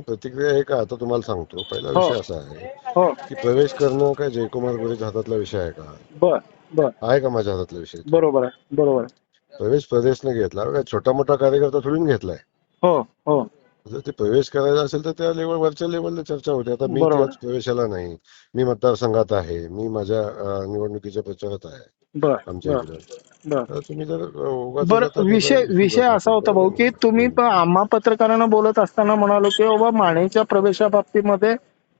प्रतिक्रिया आहे का आता तुम्हाला सांगतो. पहिला हो विषय असा आहे हो की प्रवेश करणं काय जयकुमार गोरेच्या हातातला विषय आहे का? बर बर आहे का माझ्या हातातला विषय तो? बरोबर आहे बरोबर आहे. प्रवेश प्रदेशने घेतला, काय छोटा मोठा कार्यकर्ता थोडून घेतलाय. हो हो जर ते प्रवेश करायचा असेल तर त्या वरच्या लेवलला चर्चा होते. आता मी बरोबर त्याच प्रवेशाला नाही, मी मतदारसंघात आहे, मी माझ्या निवडणुकीच्या प्रचारात आहे बर आमच्या बर इकडं. बर तर तुम्ही जर उगाच बर आता त्याचा विषय इश्यू विषय करता असा ते होता भाऊ बरोबर की तुम्ही नाही. पण आम्हा पत्रकारांना बोलत असताना म्हणालो की बाबा मानेच्या प्रवेशाबाबतीमध्ये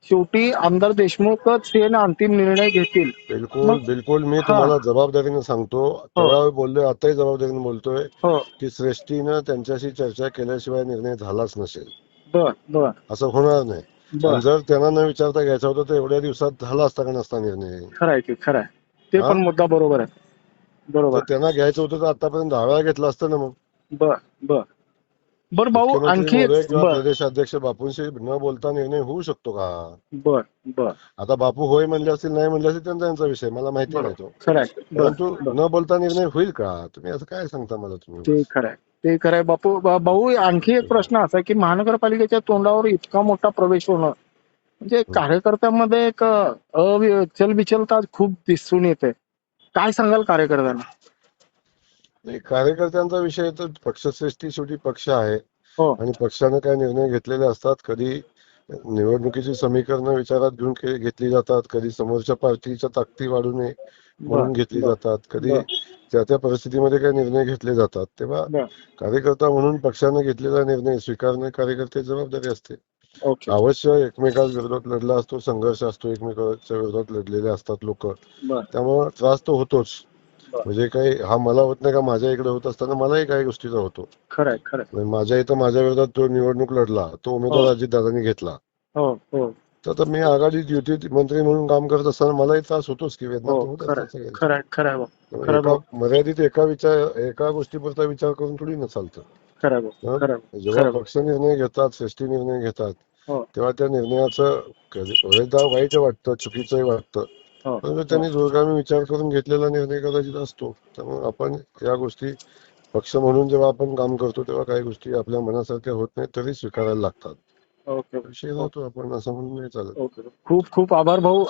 शेवटी आमदार देशमुखच हे ना अंतिम निर्णय घेतील. बिलकुल मग बिलकुल मी हा तुम्हाला जबाबदारीने सांगतो. हो तेव्हा बोललोय, आताही जबाबदारीने बोलतोय हो की श्रेष्ठीनं त्यांच्याशी चर्चा केल्याशिवाय निर्णय झालाच नसेल. बर बर असं होणार नाही. बर आणि जर त्यांना न विचारता घ्यायचा होता तर एवढ्या दिवसात झाला असता का नसता निर्णय? खरं आहे की खरं आहे. ते हा, पण मुद्दा बरोबर आहे बरोबर. जर त्यांना घ्यायचं होतं तर आतापर्यंत 10 वेळा घेतलं असतं ना. मग बर बर बर भाऊ मुख्यमंत्री आणखी महोदय किंवा बर प्रदेशाध्यक्ष बापूंशी न बोलता निर्णय होऊ शकतो का? बर बर आता बापू होय म्हणले असतील, नाही म्हणले असतील, त्यांचा विषय, मला माहिती बरोबर नाही तो. खरं आहे बर परंतु बर न बोलता निर्णय होईल का? तुम्ही असं काय सांगता मला तुम्ही ते उगाच? खरं आहे ते खरं आहे बापू भाऊ आणखी एक प्रश्न असा आहे की महानगरपालिकेच्या तोंडावर इतका मोठा प्रवेश होणं म्हणजे कार्यकर्त्यांमध्ये एक चलबिचलता खूप दिसून येते. काय सांगाल कार्यकर्त्यांना? नाही, कार्यकर्त्यांचा विषय तर पक्षश्रेष्ठी शेवटी पक्ष आहे हो आणि पक्षाने काय निर्णय घेतलेले असतात. कधी निवडणुकीची समीकरणं विचारात घेऊन घेतली जातात, कधी समोरच्या पार्टीच्या ताकदी वाढू नये बर म्हणून घेतली बर जातात, कधी बर त्या त्या परिस्थितीमध्ये काही निर्णय घेतले जातात. तेव्हा बर कार्यकर्ता म्हणून पक्षाने घेतलेला निर्णय स्वीकारणे कार्यकर्त्याची जबाबदारी असते. ओके अवश्य एकमेकांविरोधात लढला असतो, संघर्ष असतो, एकमेकांच्या विरोधात लढलेले असतात लोक. बर त्यामुळे त्रास तर होतोच. बर म्हणजे काही हा मला होत नाही का, माझ्या इकडे होत असताना मलाही काही गोष्टीचा होतो. खरं आहे खरं आहे. म्हणजे माझ्या इथं माझ्या विरोधात जो निवडणूक लढला, तो हो उमेदवार अजितदादांनी घेतला. हो हो तर आता मी आघाडीत युती मंत्री म्हणून काम करत असताना मलाही त्रास होतोच की, वेदना हो तर होत खरं असतात आहे सगळ्यांच्या. खरं आहे खरं आहे भाऊ त्यामुळे खरं आहे भाऊ मर्यादित एका गोष्टीपुरता विचार करून थोडी न चालतं. खरं आहे भाऊ हं? खरं आहे जेव्हा खरं आहे भाऊ. पक्ष निर्णय घेतात, श्रेष्ठी निर्णय घेतात, हो तेव्हा त्या निर्णयाचं बरेचदा वाईट वाटतं, चुकीचंही वाटतं. हो परंतु हो त्यांनी दूरगामी विचार करून घेतलेला निर्णय कदाचित असतो. त्यामुळे आपण या गोष्टी पक्ष म्हणून जेव्हा आपण काम करतो तेव्हा काही गोष्टी आपल्या मनासारख्या होत नाही तरी स्वीकारायला लागतात. ओके विषय ओके राहतो, आपण असं म्हणून नाही चालत. ओके खूप खूप आभार भाऊ.